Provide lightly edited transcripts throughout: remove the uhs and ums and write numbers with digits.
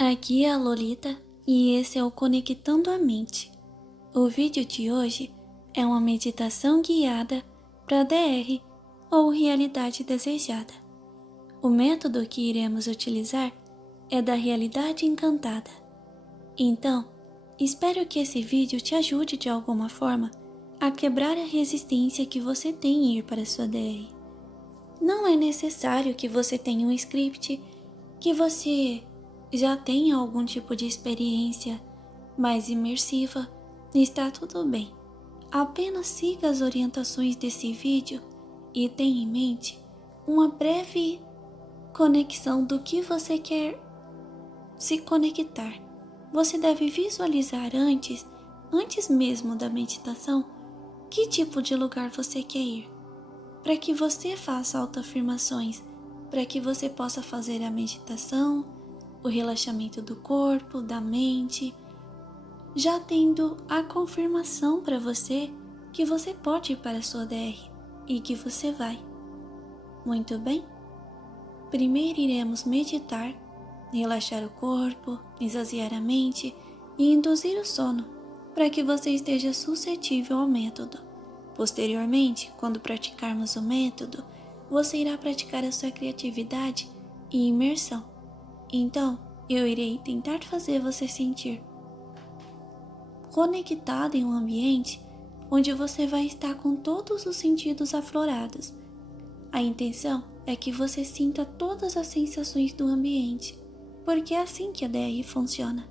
Aqui é a Lolita e esse é o Conectando a Mente. O vídeo de hoje é uma meditação guiada para DR ou realidade desejada. O método que iremos utilizar é da realidade encantada. Então, espero que esse vídeo te ajude de alguma forma a quebrar a resistência que você tem em ir para sua DR. Não é necessário que você tenha um script, que você já tenha algum tipo de experiência mais imersiva, está tudo bem. Apenas siga as orientações desse vídeo e tenha em mente uma breve conexão do que você quer se conectar. Você deve visualizar antes mesmo da meditação, que tipo de lugar você quer ir, para que você faça autoafirmações, para que você possa fazer a meditação, o relaxamento do corpo, da mente, já tendo a confirmação para você que você pode ir para a sua DR e que você vai. Muito bem? Primeiro iremos meditar, relaxar o corpo, esvaziar a mente e induzir o sono, para que você esteja suscetível ao método. Posteriormente, quando praticarmos o método, você irá praticar a sua criatividade e imersão. Então, eu irei tentar fazer você sentir conectado em um ambiente onde você vai estar com todos os sentidos aflorados. A intenção é que você sinta todas as sensações do ambiente, porque é assim que a DR funciona,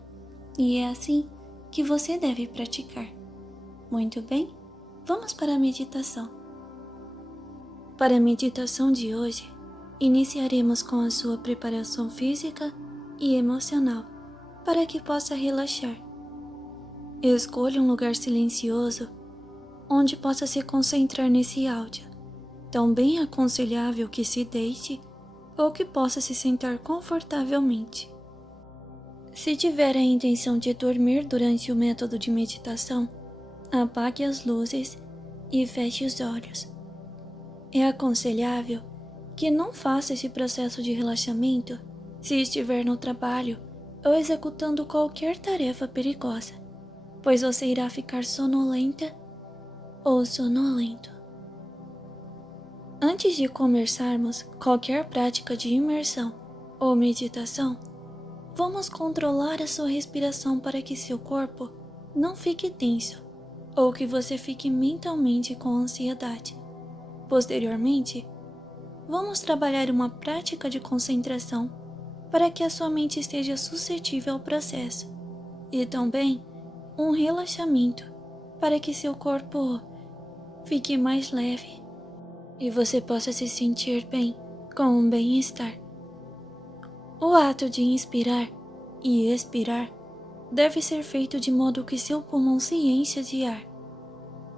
e é assim que você deve praticar. Muito bem? Vamos para a meditação. Para a meditação de hoje, iniciaremos com a sua preparação física e emocional, para que possa relaxar. Escolha um lugar silencioso, onde possa se concentrar nesse áudio. Também é aconselhável que se deite ou que possa se sentar confortavelmente. Se tiver a intenção de dormir durante o método de meditação, apague as luzes e feche os olhos. É aconselhável que não faça esse processo de relaxamento se estiver no trabalho ou executando qualquer tarefa perigosa, pois você irá ficar sonolenta ou sonolento. Antes de começarmos qualquer prática de imersão ou meditação, vamos controlar a sua respiração para que seu corpo não fique tenso ou que você fique mentalmente com ansiedade. Posteriormente, vamos trabalhar uma prática de concentração para que a sua mente esteja suscetível ao processo, e também um relaxamento para que seu corpo fique mais leve e você possa se sentir bem, com um bem-estar. O ato de inspirar e expirar deve ser feito de modo que seu pulmão se encha de ar.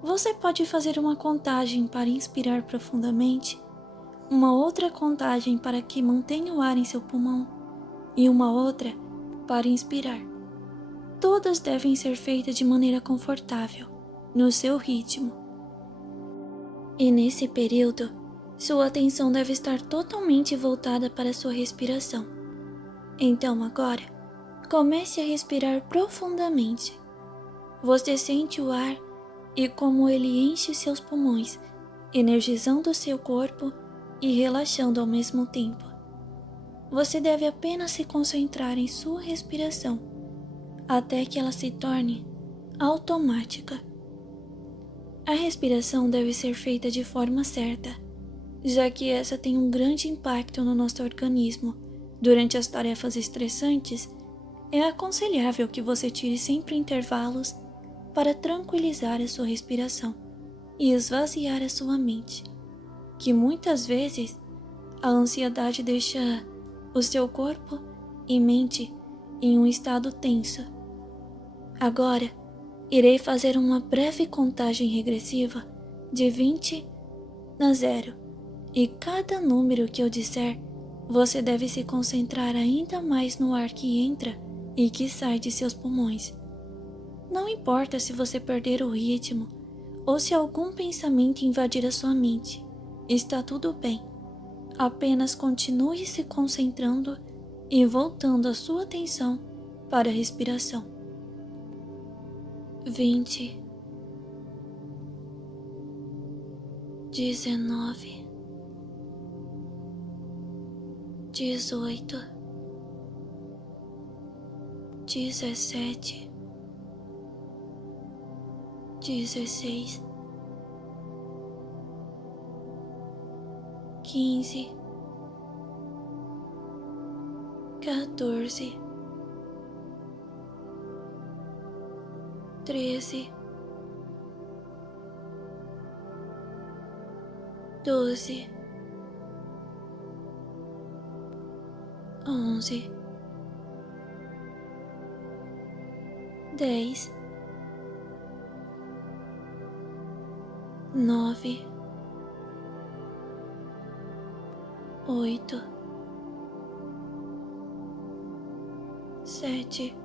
Você pode fazer uma contagem para inspirar profundamente, uma outra contagem para que mantenha o ar em seu pulmão e uma outra para inspirar. Todas devem ser feitas de maneira confortável, no seu ritmo. E nesse período, sua atenção deve estar totalmente voltada para a sua respiração. Então agora, comece a respirar profundamente. Você sente o ar e como ele enche seus pulmões, energizando seu corpo e relaxando ao mesmo tempo. Você deve apenas se concentrar em sua respiração, até que ela se torne automática. A respiração deve ser feita de forma certa, já que essa tem um grande impacto no nosso organismo. Durante as tarefas estressantes, é aconselhável que você tire sempre intervalos para tranquilizar a sua respiração e esvaziar a sua mente, que muitas vezes a ansiedade deixa o seu corpo e mente em um estado tenso. Agora, irei fazer uma breve contagem regressiva de 20 a 0, e cada número que eu disser, você deve se concentrar ainda mais no ar que entra e que sai de seus pulmões. Não importa se você perder o ritmo ou se algum pensamento invadir a sua mente, está tudo bem. Apenas continue se concentrando e voltando a sua atenção para a respiração. 20, 19, 18, 17, 16, 15, 14, 13, 12, 11, 10, 9, 8, 7,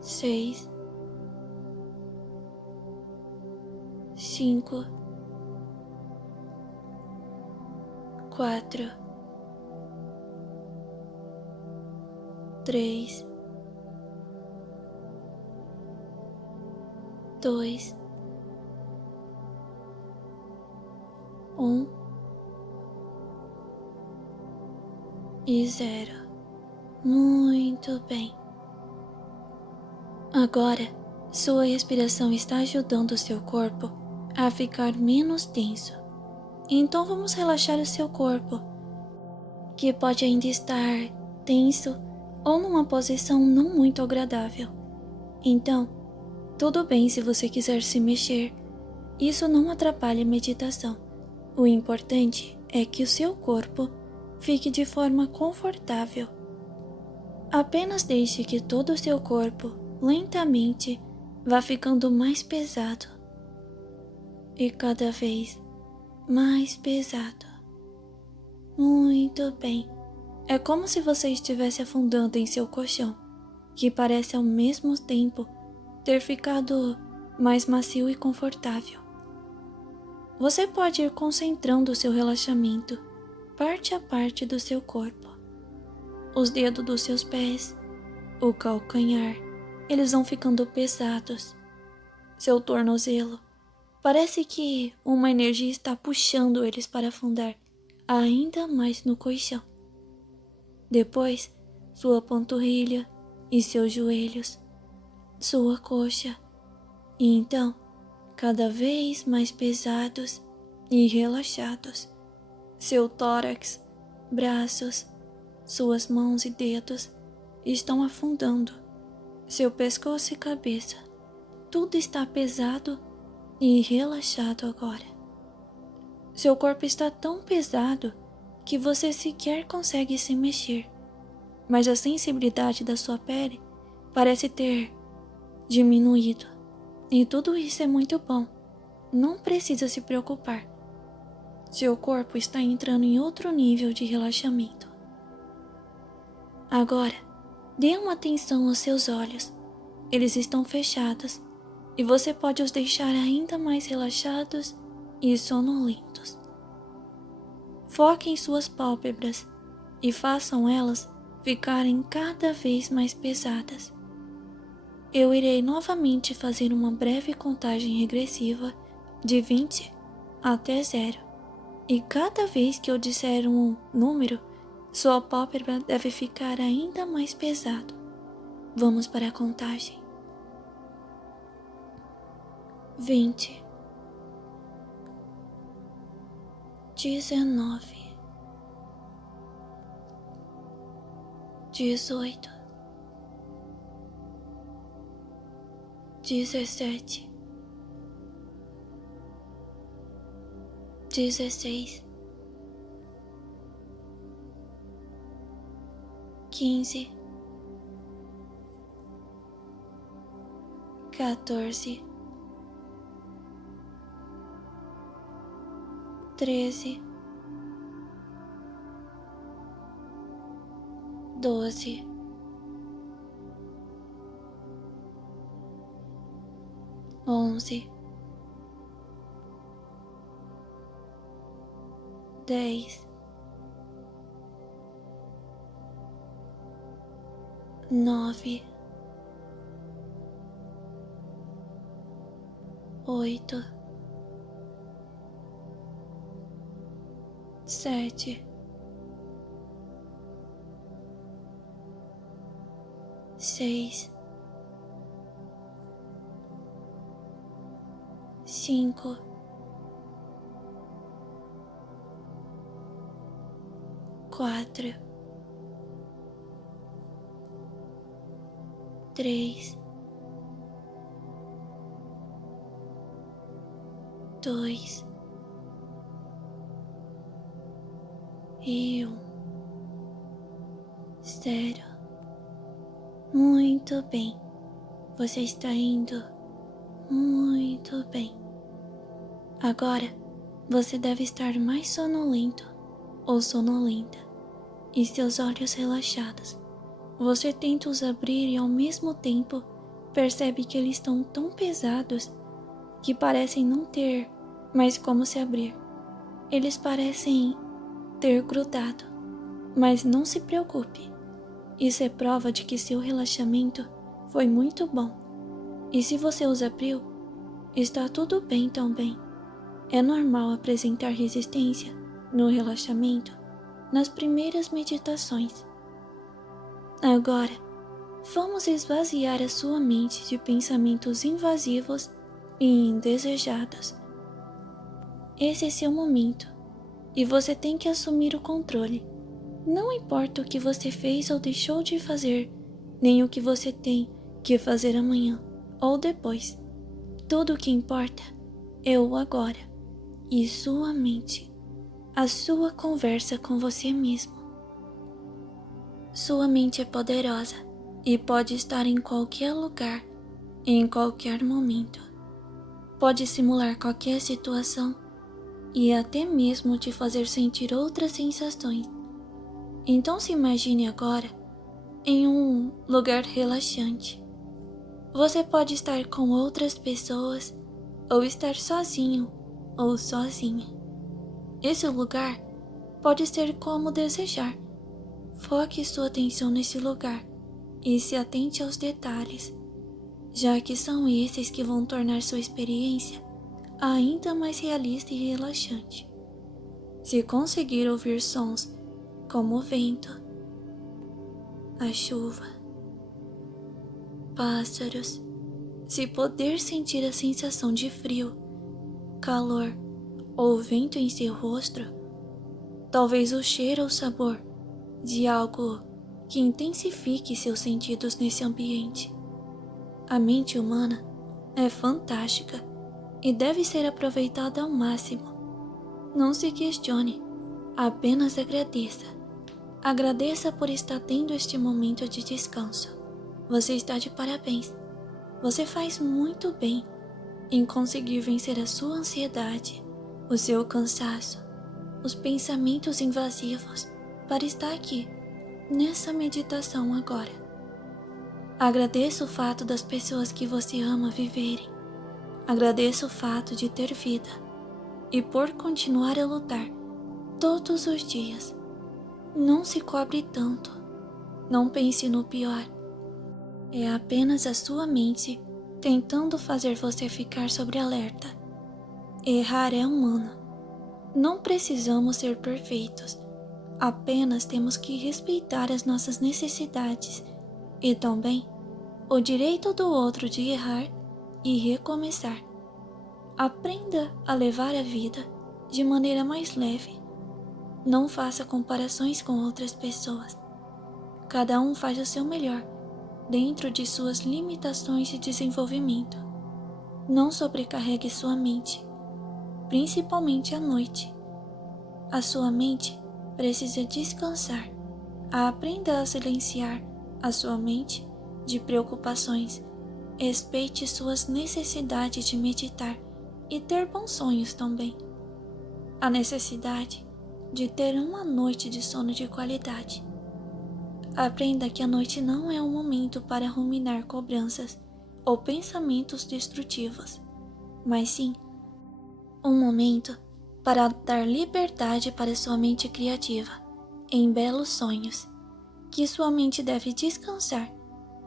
6, 5, 4, 3, 2, 1 e 0. Muito bem. Agora, sua respiração está ajudando o seu corpo a ficar menos tenso. Então vamos relaxar o seu corpo, que pode ainda estar tenso ou numa posição não muito agradável. Então, tudo bem se você quiser se mexer. Isso não atrapalha a meditação. O importante é que o seu corpo fique de forma confortável. Apenas deixe que todo o seu corpo, lentamente, vá ficando mais pesado. E cada vez mais pesado. Muito bem. É como se você estivesse afundando em seu colchão, que parece ao mesmo tempo ter ficado mais macio e confortável. Você pode ir concentrando o seu relaxamento, parte a parte do seu corpo. Os dedos dos seus pés, o calcanhar, eles vão ficando pesados. Seu tornozelo, parece que uma energia está puxando eles para afundar ainda mais no colchão. Depois, sua panturrilha e seus joelhos, sua coxa, e então, cada vez mais pesados e relaxados, seu tórax, braços, suas mãos e dedos estão afundando, seu pescoço e cabeça, tudo está pesado e relaxado agora. Seu corpo está tão pesado que você sequer consegue se mexer, mas a sensibilidade da sua pele parece ter diminuído. E tudo isso é muito bom, não precisa se preocupar. Seu corpo está entrando em outro nível de relaxamento. Agora, dê uma atenção aos seus olhos. Eles estão fechados e você pode os deixar ainda mais relaxados e sonolentos. Foque em suas pálpebras e façam elas ficarem cada vez mais pesadas. Eu irei novamente fazer uma breve contagem regressiva de 20 até 0. E cada vez que eu disser um número, sua pálpebra deve ficar ainda mais pesado. Vamos para a contagem. 20, 19, 18, 17, 16, 15, 14, 13, 12, 11, 10, 9, 8, 7, 6, 5, 4, 3, 2 e 1. 0. Muito bem. Você está indo muito bem. Agora, você deve estar mais sonolento ou sonolenta e seus olhos relaxados. Você tenta os abrir e ao mesmo tempo percebe que eles estão tão pesados que parecem não ter mais como se abrir. Eles parecem ter grudado, mas não se preocupe. Isso é prova de que seu relaxamento foi muito bom. E se você os abriu, está tudo bem também. É normal apresentar resistência no relaxamento nas primeiras meditações. Agora, vamos esvaziar a sua mente de pensamentos invasivos e indesejados. Esse é seu momento e você tem que assumir o controle. Não importa o que você fez ou deixou de fazer, nem o que você tem que fazer amanhã ou depois. Tudo o que importa é o agora e sua mente, a sua conversa com você mesmo. Sua mente é poderosa e pode estar em qualquer lugar, em qualquer momento. Pode simular qualquer situação e até mesmo te fazer sentir outras sensações. Então se imagine agora em um lugar relaxante. Você pode estar com outras pessoas ou estar sozinho ou sozinha. Esse lugar pode ser como desejar. Foque sua atenção nesse lugar e se atente aos detalhes, já que são esses que vão tornar sua experiência ainda mais realista e relaxante. Se conseguir ouvir sons como o vento, a chuva, pássaros, se poder sentir a sensação de frio, calor ou vento em seu rosto, talvez o cheiro ou sabor de algo que intensifique seus sentidos nesse ambiente. A mente humana é fantástica e deve ser aproveitada ao máximo. Não se questione, apenas agradeça. Agradeça por estar tendo este momento de descanso. Você está de parabéns. Você faz muito bem em conseguir vencer a sua ansiedade, o seu cansaço, os pensamentos invasivos para estar aqui, nessa meditação agora. Agradeça o fato das pessoas que você ama viverem. Agradeça o fato de ter vida e por continuar a lutar todos os dias. Não se cobre tanto. Não pense no pior. É apenas a sua mente tentando fazer você ficar sob alerta. Errar é humano. Não precisamos ser perfeitos. Apenas temos que respeitar as nossas necessidades e também o direito do outro de errar e recomeçar. Aprenda a levar a vida de maneira mais leve. Não faça comparações com outras pessoas. Cada um faz o seu melhor dentro de suas limitações de desenvolvimento. Não sobrecarregue sua mente, principalmente à noite. A sua mente precisa descansar. Aprenda a silenciar a sua mente de preocupações. Respeite suas necessidades de meditar e ter bons sonhos também. A necessidade de ter uma noite de sono de qualidade. Aprenda que a noite não é um momento para ruminar cobranças ou pensamentos destrutivos, mas sim um momento para dar liberdade para sua mente criativa em belos sonhos. que sua mente deve descansar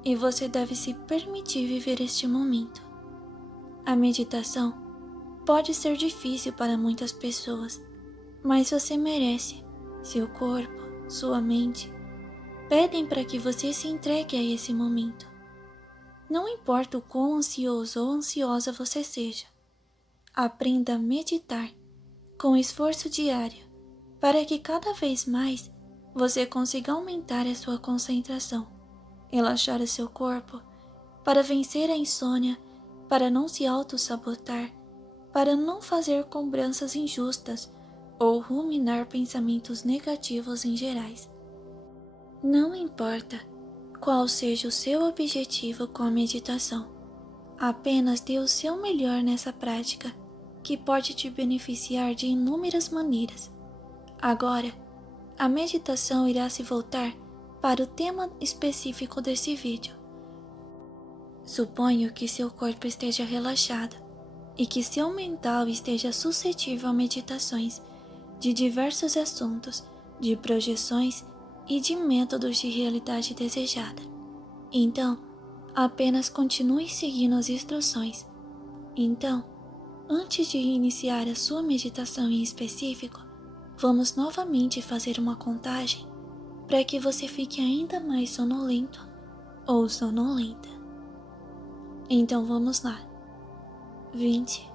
e você deve se permitir viver este momento. A meditação pode ser difícil para muitas pessoas, mas você merece. Seu corpo, sua mente, pedem para que você se entregue a esse momento. Não importa o quão ansioso ou ansiosa você seja, aprenda a meditar com esforço diário para que cada vez mais você consiga aumentar a sua concentração, relaxar o seu corpo, para vencer a insônia, para não se auto-sabotar, para não fazer cobranças injustas ou ruminar pensamentos negativos em gerais. Não importa qual seja o seu objetivo com a meditação, apenas dê o seu melhor nessa prática, que pode te beneficiar de inúmeras maneiras. Agora, a meditação irá se voltar para o tema específico desse vídeo. Suponho que seu corpo esteja relaxado e que seu mental esteja suscetível a meditações de diversos assuntos, de projeções e de métodos de realidade desejada. Então, apenas continue seguindo as instruções. Então, antes de iniciar a sua meditação em específico, vamos novamente fazer uma contagem para que você fique ainda mais sonolento ou sonolenta. Então vamos lá. 20,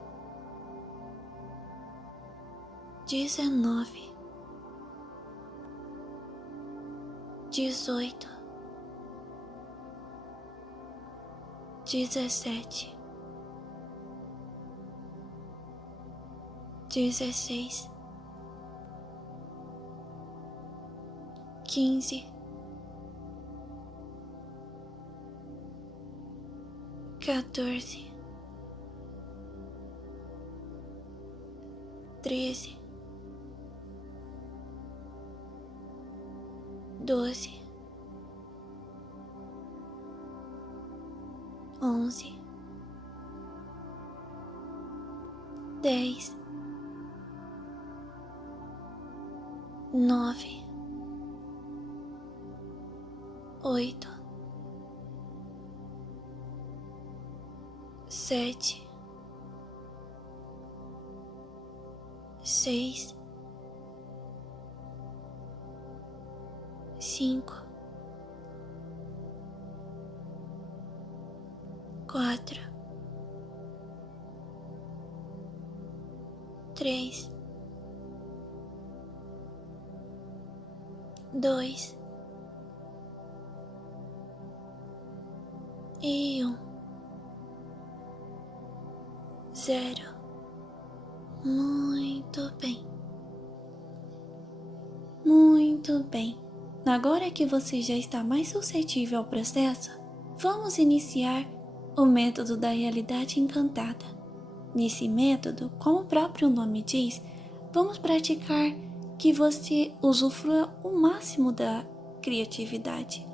19, 18, 17, 16, 15, 14, 13, 12, 11, 10, 9, 8, 7, 6, 5, 4, 3, 2 e 1. 0. Muito bem. Muito bem. Agora que você já está mais suscetível ao processo, vamos iniciar o método da realidade encantada. Nesse método, como o próprio nome diz, vamos praticar que você usufrua o máximo da criatividade.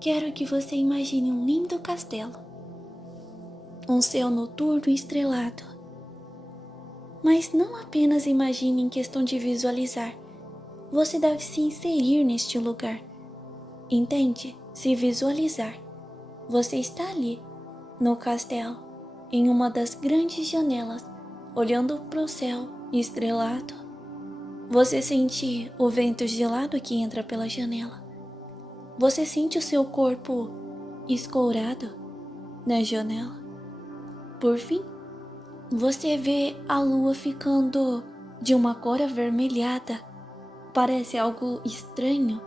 Quero que você imagine um lindo castelo, um céu noturno estrelado. Mas não apenas imagine em questão de visualizar, você deve se inserir neste lugar. Entende? Se visualizar. Você está ali, no castelo, em uma das grandes janelas, olhando para o céu estrelado. Você sente o vento gelado que entra pela janela. Você sente o seu corpo escourado na janela. Por fim, você vê a lua ficando de uma cor avermelhada. Parece algo estranho,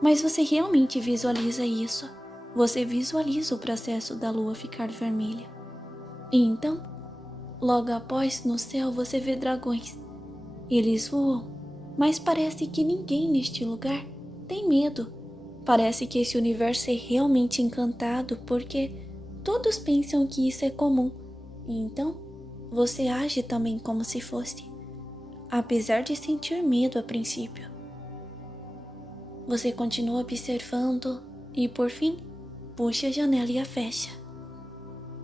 mas você realmente visualiza isso. Você visualiza o processo da lua ficar vermelha. E então, logo após, no céu você vê dragões. Eles voam, mas parece que ninguém neste lugar tem medo. Parece que esse universo é realmente encantado porque todos pensam que isso é comum. E então, você age também como se fosse, apesar de sentir medo a princípio. Você continua observando e, por fim, puxa a janela e a fecha.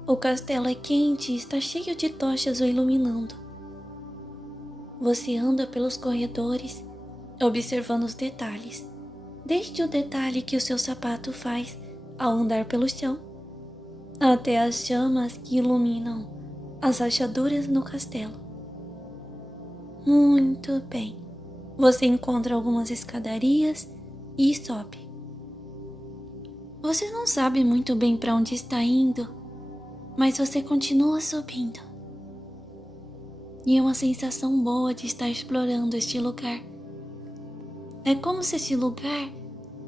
O castelo é quente e está cheio de tochas o iluminando. Você anda pelos corredores, observando os detalhes. desde o detalhe que o seu sapato faz ao andar pelo chão, até as chamas que iluminam as rachaduras no castelo. Muito bem. Você encontra algumas escadarias e sobe. Você não sabe muito bem para onde está indo, mas você continua subindo. E é uma sensação boa de estar explorando este lugar. É como se esse lugar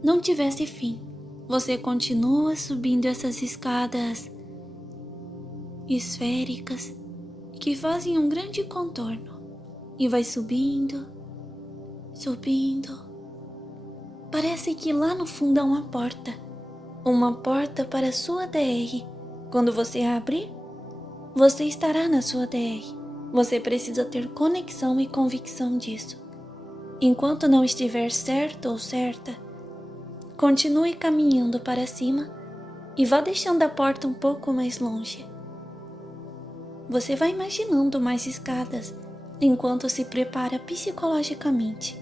não tivesse fim. Você continua subindo essas escadas esféricas que fazem um grande contorno e vai subindo, subindo. Parece que lá no fundo há uma porta para a sua DR. Quando você abrir, você estará na sua DR. Você precisa ter conexão e convicção disso. Enquanto não estiver certo ou certa, continue caminhando para cima e vá deixando a porta um pouco mais longe. Você vai imaginando mais escadas enquanto se prepara psicologicamente.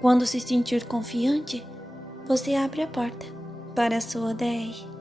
Quando se sentir confiante, você abre a porta para a sua DR.